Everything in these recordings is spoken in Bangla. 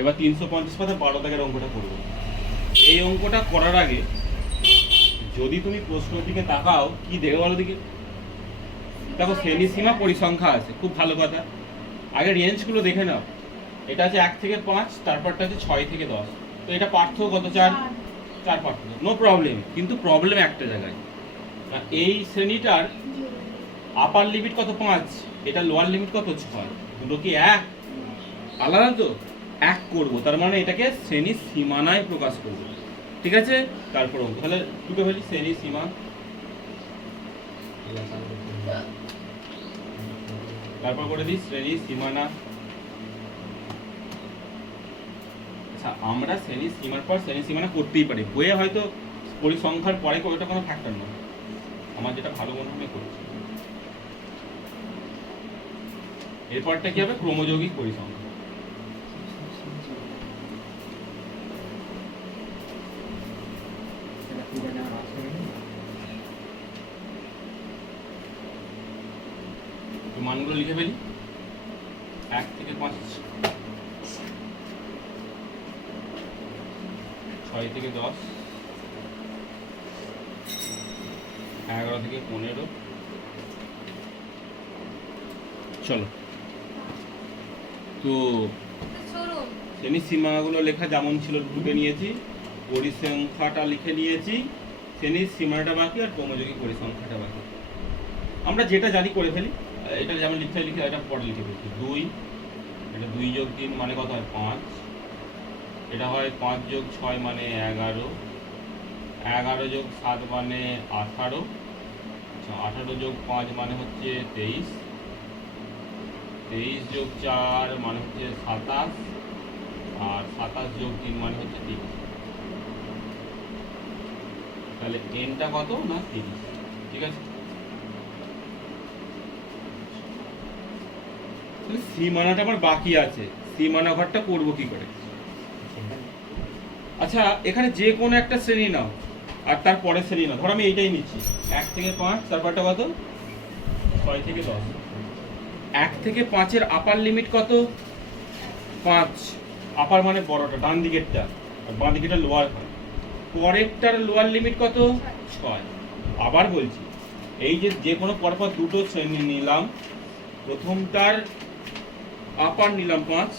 এবার 350 পাতা 12 দাগের অঙ্কটা করবো। এই অঙ্কটা করার আগে যদি তুমি প্রশ্নের দিকে তাকাও, কি দেখে বলো দিকে? দেখো শ্রেণী সীমা পরিসংখ্যা আছে, খুব ভালো কথা। আগে রেঞ্জগুলো দেখে নাও। এটা আছে 1 থেকে 5, তারপরটা আছে 6 থেকে 10। তো এটা পার্থক্য কত? 4 পার্থক্য, নো প্রবলেম। কিন্তু প্রবলেম একটা জায়গায়, এই শ্রেণীটার আপার লিমিট কত? 5, এটা লোয়ার লিমিট কত? 6। দুটো কি এক? আলাদা তো। এক করব, তার মানে এটাকে শ্রেণী সীমানায় প্রকাশ করব, ঠিক আছে? তারপর অঙ্ক তাহলে দুটো ফেলি, শ্রেণী সীমা, তারপর করে দিই শ্রেণী সীমানা। আচ্ছা, আমরা শ্রেণী সীমার পর শ্রেণী সীমানা করতেই পারি, বইয়ে হয়তো পরিসংখ্যার পরে ওটা কোনো ফ্যাক্টর নয়, আমার যেটা ভালো মনে হয় করছি। এরপরটা কি হবে? ক্রমযৌগিক পরিসংখ্যা। মানগুলো লিখে ফেলি। 1 থেকে 5, 6 থেকে 10, 11 থেকে 15। চলো, তো শ্রেণী সীমাগুলো লেখা যেমন ছিল ঢুকে নিয়েছি, পরিসংখ্যাটা লিখে নিয়েছি, শ্রেণীর সীমাটা বাকি আর ক্রমযৌগিক পরিসংখ্যাটা বাকি। আমরা যেটা জানি করে ফেলি। এটা যেমন লিখতে লিখে এটা পরে লিখে ফেলছি। 2, এটা 2 যোগ 3 মানে কত হয়? 5। এটা হয় 5 যোগ 6 মানে 11, 11 যোগ 7 মানে 18, আচ্ছা 18 যোগ 5 মানে হচ্ছে 23, 23 যোগ 4 মানে হচ্ছে 27, আর 27 যোগ 3 মানে হচ্ছে 30। তাহলে এনটা কত? না 30, ঠিক আছে? সীমানাটা আমার বাকি আছে, সীমানা ঘরটা করবো কি করে? আচ্ছা, এখানে যে কোনো একটা শ্রেণী নাও আর তার পরের শ্রেণী নাও। ধর আমি এইটাই নিচ্ছি, 1 থেকে 5, তারপরটা কত? 6 থেকে 10। 1 থেকে 5-এর আপার লিমিট কত? 5। আপার মানে বড়টা, ডান দিকেরটা, আর বাঁ দিকেরটা লোয়ার হয়। পরেরটার লোয়ার লিমিট কত? 6। আবার বলছি, এই যে কোনো পরপর দুটো শ্রেণী নিলাম, প্রথমটার আপার নিলাম 5,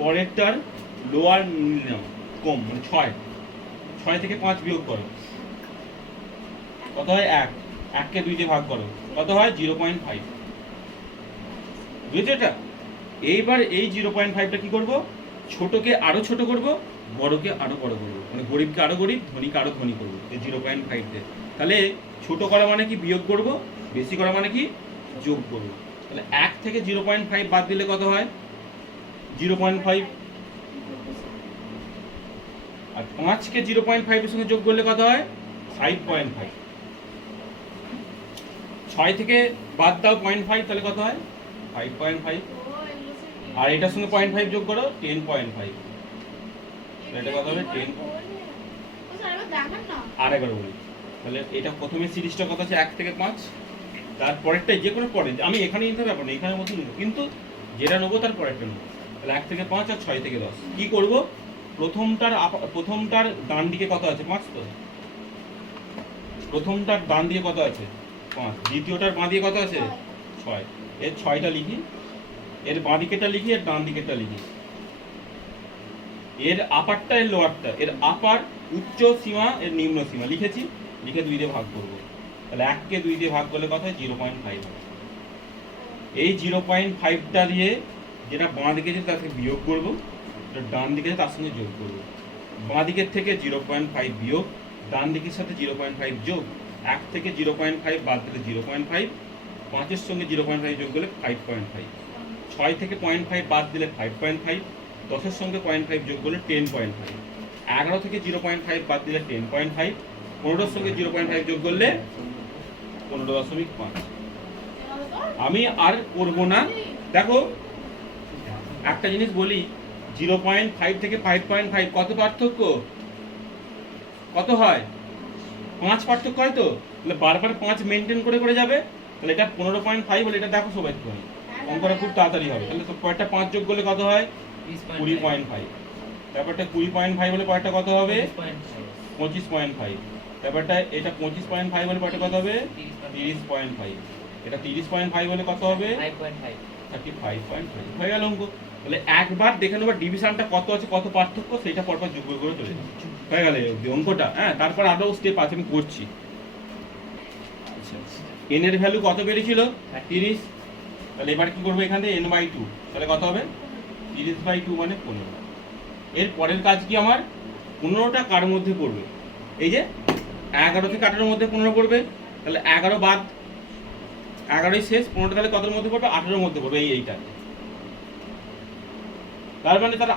পরেরটার লোয়ার নিলাম কম, মানে 6। 6 থেকে 5 বিয়োগ করো, কত হয়? 1। 1কে 2 দিয়ে ভাগ করো, কত হয়? 0.5। বুঝেছো এটা? এইবার এই 0.5টা কি করব? ছোটকে আরো ছোট করব, বড়কে আরো বড় করব, মানে গরিবকে আরো গরিব, ধনীকে আরো ধনী করব এই 0.5 দিয়ে। তাহলে ছোট করা মানে কি? বিয়োগ করব। বেশি করা মানে কি? যোগ করব। তাহলে 1 থেকে 0.5 বাদ দিলে কত হয়? 0.5। আর 5কে 0.5 এর সঙ্গে যোগ করলে কত হয়? 5.5। 6 থেকে বাদ দাও 0.5, তাহলে কত হয়? 5.5। আর এটার সঙ্গে 0.5 যোগ করো, 10.5। এটা কত হবে? 10। আর একবার বলি, তাহলে এটা প্রথমে সিরিজটা কত আছে? 1 থেকে 5, তারপরেরটাই যে কোনো পরে আমি এখানে নিতে ব্যাপার না, এখানের মধ্যে নেবো, কিন্তু যেটা নেবো তার পরেরটা নেবো। তাহলে 1 থেকে 5 আর 6 থেকে 10 কি করব? প্রথমটার ডান দিকে কত আছে? 5। তো প্রথমটার ডান দিকে কত আছে? 5। দ্বিতীয়টার বাঁ দিকে কত আছে? 6। এর 6টা লিখি, এর বাঁ দিকেরটা লিখি, এর ডান দিকেরটা লিখি। এর আপারটা, এর লোয়ারটা। এর আপার উচ্চ সীমা, এর নিম্ন সীমা লিখেছি, লিখে 2 দিয়ে ভাগ করব। তাহলে 1কে 2 দিয়ে ভাগ করলে কত হয়? 0.5 হবে। এই 0.5টা দিয়ে যেটা বাঁ দিকে আছে তাকে বিয়োগ করব, যেটা ডান দিকে আছে তার সঙ্গে যোগ করব। বাঁ দিকের থেকে 0.5 বিয়োগ, ডান দিকের সাথে 0.5 যোগ। 1 থেকে 0.5 বাদ দিলে 0.5, 5-এর সঙ্গে 0.5 যোগ করলে 5.5, 6 থেকে 0.5 বাদ দিলে 5.5, 10-এর সঙ্গে 0.5 যোগ করলে 10.5, 11 থেকে 0.5 বাদ দিলে 10.5, 15-এর সঙ্গে 0.5 যোগ করলে 15.5। আমি আর করব না। দেখো একটা জিনিস বলি, 0.5 থেকে 5.5 কত পার্থক্য? কত হয়? 5 পার্থক্য হয়। তো তাহলে বারবার 5 মেনটেন করে করে যাবে। তাহলে এটা 15.5 হলে এটা দেখো সবাই একটু অঙ্কটা খুব তাড়াতাড়ি হবে। তাহলে তো কয়টা 5 যোগ করলে কত হয়? 20.5, ব্যাপারটা 20.5 হলে পরেরটা কত হবে 25.5, ব্যাপারটা এটা 25.5 হলে পরেরটা কত হবে 30.5, এটা 30.5 হলে কত হবে 35.5 হয়ে গেল অঙ্ক। তাহলে একবার দেখে নেবার ডিভিশনটা কত আছে, কত পার্থক্য, সেটা পরপর যোগ করে চলে যাবে, হয়ে গেল অঙ্কটা। হ্যাঁ, তারপর আরও স্টেপ আছে, আমি করছি। এন এর ভ্যালু কত বেরিয়েছিল 30, তাহলে এবার কি করবো এখান থেকে n/2, তাহলে কত হবে 30/2 মানে 15। এর পরের কাজ কি আমার 15টা কার মধ্যে পড়বে, এই যে 11 থেকে 18 মধ্যে 15 পড়বে, তাহলে 11 বাদ 11ই শেষ, 15টা তাহলে কতর মধ্যে পড়বে 18 মধ্যে পড়বে, এইটা। তার মানে তার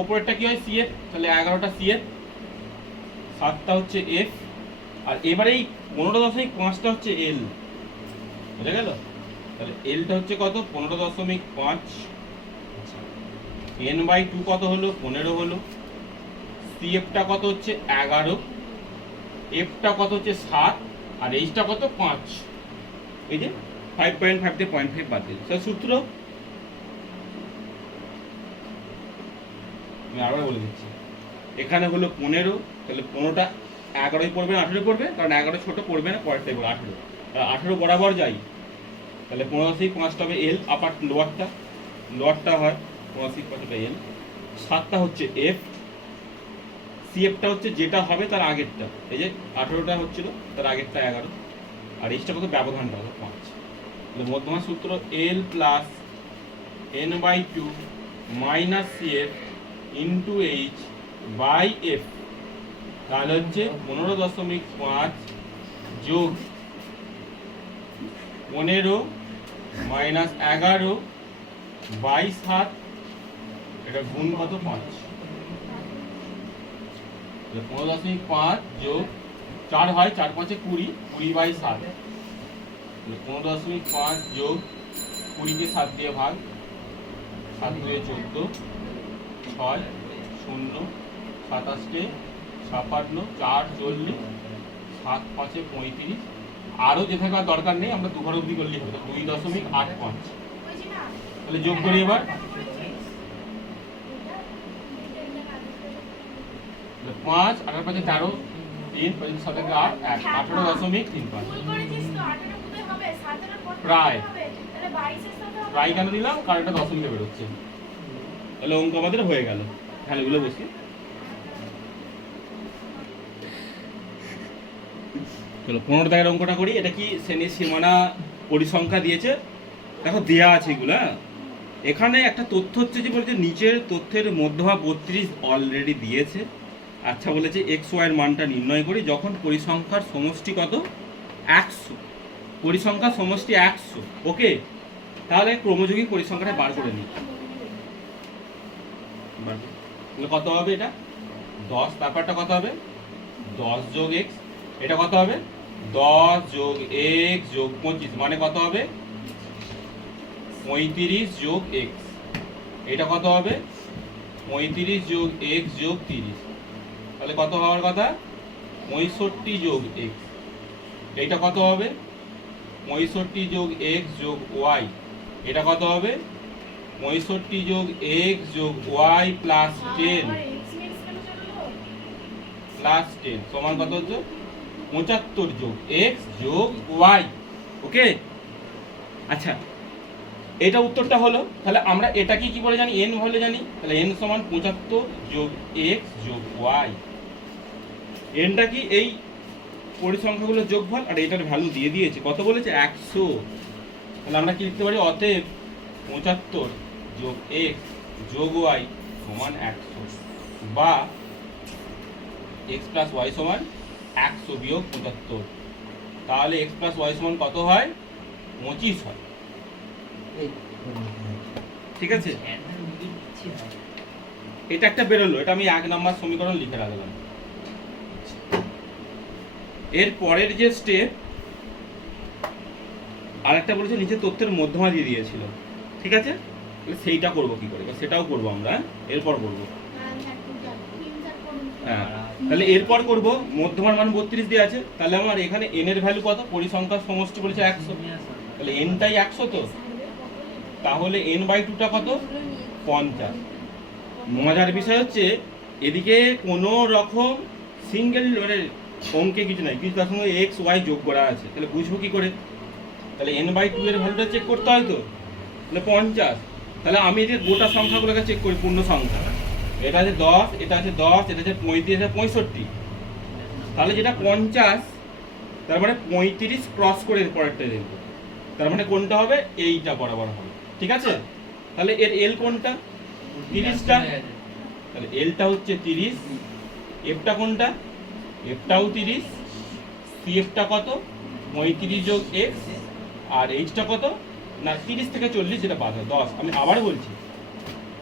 ওপরেরটা কি হয় CF, তাহলে 11টা CF, 7টা হচ্ছে F, আর এবারে এই 15.5টা হচ্ছে L, বুঝে গেল? তাহলে Lটা হচ্ছে কত 15.5, n/2 কত হলো 15 হলো, CFটা কত হচ্ছে 11, Fটা কত হচ্ছে 7, আর Hটা কত 5, এই যে 5.5 থেকে 0.5 বাদ দিল। স্যার সূত্র আমি আবার বলে দিচ্ছি, এখানে হলো 15, তাহলে 15টা 11ই পড়বে না 18 পড়বে, কারণ 11 ছোট পড়বে না, পরেরটাই পড়বে 18, আর 18 বরাবর যাই, তাহলে 15.5 হবে L, আপার লোয়ারটা হয় 15.5 L, 7টা হচ্ছে F, CFটা হচ্ছে যেটা হবে তার আগেরটা, এই যে 18টা হচ্ছিল তার আগেরটা 11, আর Hটা কত ব্যবধানটা হলো 5। তাহলে মধ্যমান সূত্র L plus n/2 minus CF into H by F, তাহলে হচ্ছে 15.5 যোগ 15 মাইনাস 11 বাই 7, এটা গুণ কত 5, 15.5 যোগ 4 হয়, 4 5 20, 20 বাই 7, 15.5 যোগ 20 কে 7 দিয়ে ভাগ, 7 2 14, 6 0 27 56 4 40, 7 5 35, আরও যে থাকার দরকার নেই, আমরা দুবার অবধি করলেই হবে, 2.85, তাহলে যোগ করি এবার 5 18 5 13 3 5 7 8 18.35, প্রায় কেন দিলাম, কারণ এটা দশমিকে বেরোচ্ছে। তাহলে অঙ্ক আমাদের হয়ে গেল, ভ্যালুগুলো বসি। চলো 15 দাগের অঙ্কটা করি। এটা কি শ্রেণীর সীমানা পরিসংখ্যা দিয়েছে, দেখো দেয়া আছে এগুলো। এখানে একটা তথ্য হচ্ছে যে বলছে নিচের তথ্যের মধ্যমা 32 অলরেডি দিয়েছে। আচ্ছা, বলেছে XY এর মানটা নির্ণয় করি যখন পরিসংখ্যার সমষ্টি কত 100, পরিসংখ্যার সমষ্টি 100। ওকে, তাহলে ক্রমযৌগিক পরিসংখ্যাটা বার করে নিই। কত হবে এটা 10, ব্যাপারটা কত হবে 10 যোগ x, এটা কত হবে 10 যোগ x যোগ 25, মানে কত হবে 35 যোগ x, এটা কত হবে 35 যোগ x যোগ 30, তাহলে কত হওয়ার কথা 65 যোগ x, এটা কত হবে 65 যোগ x যোগ y, এটা কত হবে 65 যোগ x যোগ y প্লাস 10 সমান কত হচ্ছে 75 যোগ x যোগ y। ওকে, আচ্ছা এটা উত্তরটা হলো। তাহলে আমরা এটাকে কি বলে জানি, n বলে জানি, তাহলে n সমান 75 যোগ x যোগ y। nটা কি এই পরিসংখ্যাগুলোর যোগফল, আর এটার ভ্যালু দিয়ে দিয়েছে কত বলেছে 100, তাহলে আমরা কি লিখতে পারি অতএব 75 যোগ x যোগ y সমান 100, বা x প্লাস y সমান 100 বিয়োগ 75, তাহলে x প্লাস y সমান কত হয় 25 হয়। ঠিক আছে, এটা একটা বেরোলো, এটা আমি 1 নম্বর সমীকরণ লিখে রাখলাম। এর পরের যে স্টেপ আরেকটা বলেছে নিচে তথ্যের মধ্যমা দিয়ে দিয়েছিল, ঠিক আছে, সেইটা করব কি করে, সেটাও করব আমরা, এরপর করব। হ্যাঁ, তাহলে এরপর করব মধ্যমার মান 32 দিয়ে আছে, তাহলে আমার এখানে n এর ভ্যালু কত, পরিসংখ্যার সমষ্টি বলেছে 100, তাহলে n টাই 100, তো তাহলে n/2টা কত 50, মজার বিষয় হচ্ছে এদিকে কোনো রকম সিঙ্গেল মানে অঙ্কে কিছু নাই, কিছু তার সঙ্গে এক্স ওয়াই যোগ করা আছে, তাহলে বুঝবো কি করে? তাহলে n/2 এর ভ্যালুটা চেক করতে হয় তো, তাহলে 50। তাহলে আমি এই যে গোটা সংখ্যাগুলোকে চেক করি, পূর্ণ সংখ্যা, এটা আছে 10, এটা আছে 10, এটা আছে 35, এটা 65। তাহলে যেটা 50, তার মানে 35 ক্রস করে এর পরেরটা দেখবো, তার মানে কোনটা হবে? এইটা বরাবর হবে, ঠিক আছে? তাহলে এর এল কোনটা? 30টা, তাহলে এলটা হচ্ছে 30। এফটা কোনটা? এফটাও 30। সিএফটা কত? 35 যোগ এক্স। আর এইচটা কত? না 30 থেকে 40 যেটা বাদ হয় 10। আমি আবার বলছি,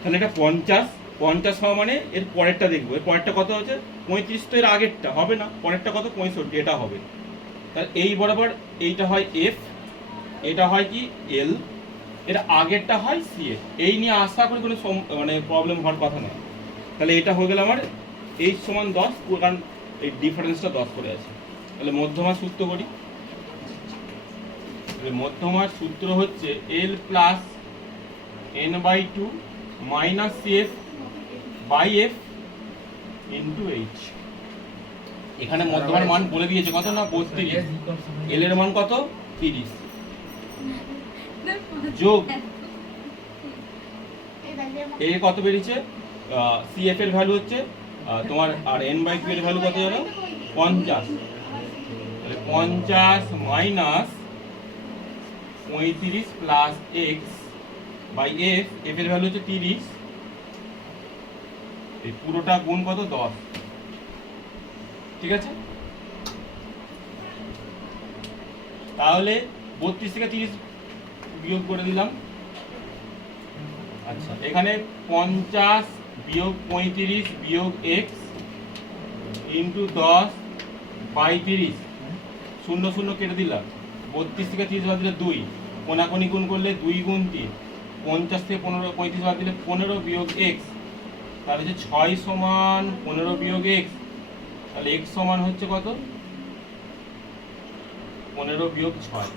তাহলে এটা 50 হওয়া মানে এর পরেরটা দেখবো, এর পরেরটা কত হচ্ছে? 35। তো এর আগেরটা হবে না, পরেরটা কত? 65, এটা হবে। তাহলে এই বরাবর এইটা হয় এফ, এটা হয় কি এল, এর আগেরটা হয় সিএফ। এই নিয়ে আশা করি কোনো মানে প্রবলেম হওয়ার কথা নয়। তাহলে এটা হয়ে গেল আমার এইচ সমান 10, কারণ এই ডিফারেন্সটা 10 করে আছে। তাহলে মধ্যমার সূত্র করি। মধ্যমার সূত্র হচ্ছে L plus n/2 minus CF by F into H. এখানে মধ্যমার মান বলে দিয়েছে কত? না 32। এল এর মান কত? 30 যোগ এ কত বেরিয়েছে? সিএফ এর ভ্যালু হচ্ছে তোমার, আর n/2 এর ভ্যালু কত হলো? 50। তাহলে 50 minus 35 plus x by F, F এর ভ্যালু হচ্ছে 30, এই পুরোটা গুণ কত? 10, ঠিক আছে? তাহলে 32 থেকে 30 বিয়োগ করে দিলাম। আচ্ছা, এখানে 50 বিয়োগ 35 বিয়োগ এক্স ইন্টু 10 বাই 30, 0 0 কেটে দিলাম। 32 থেকে 30 বাদ দিলে 2, কোনাকুনি গুণ করলে 2 গুণ 3, 50 থেকে 35 বাদ দিলে 15 বিয়োগ এক্স, তাহলে যে 6 সমান 15 বিয়োগ এক্স, তাহলে এক্স সমান হচ্ছে কত? 15 বিয়োগ 6,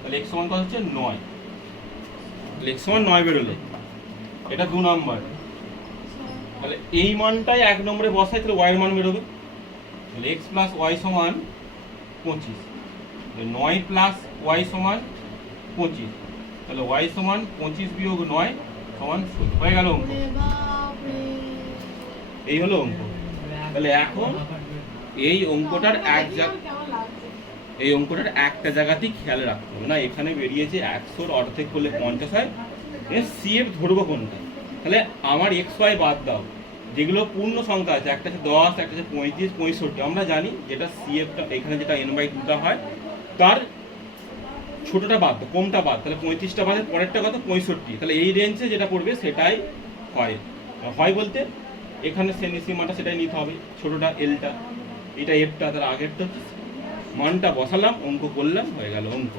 তাহলে এক্স সমান কত হচ্ছে? 9। তাহলে এক্স সমান 9 বেরোলো, এটা 2 নম্বর। তাহলে এই মানটাই 1 নম্বরে বসাই, তাহলে ওয়াই এর মান বেরোবে। তাহলে এক্স প্লাস ওয়াই সমান 25, 9 প্লাস ওয়াই সমান 25, তাহলে ওয়াই সমান 25 বিয়োগ 9 সমান 16। হয়ে গেল অঙ্ক, এই হলো অঙ্ক। তাহলে এখন এই অঙ্কটার একটা জায়গাতেই খেয়াল রাখতে হবে, না এখানে বেরিয়েছে 100-র অর্ধেক করলে 50 হয়, সিএফ ধরবো কোনটা? তাহলে আমার এক্স ওয়াই বাদ দাও, যেগুলো পূর্ণ সংখ্যা আছে, একটা আছে 10, একটা আছে 35, 65। আমরা জানি যেটা সিএফটা এখানে যেটা n/2টা হয়, তার ছোটটা বাদ দাও, কমটা বাদ, তাহলে 35টা বাদে পরেরটা কত? 65। তাহলে এই রেঞ্জে যেটা পড়বে সেটাই হয় বলতে এখানে সীমাটা সেটাই নিতে হবে, ছোটটা এলটা, এটা এফটা, তার আগেরটা হচ্ছে মানটা বসালাম, অঙ্ক করলাম, হয়ে গেল অঙ্ক।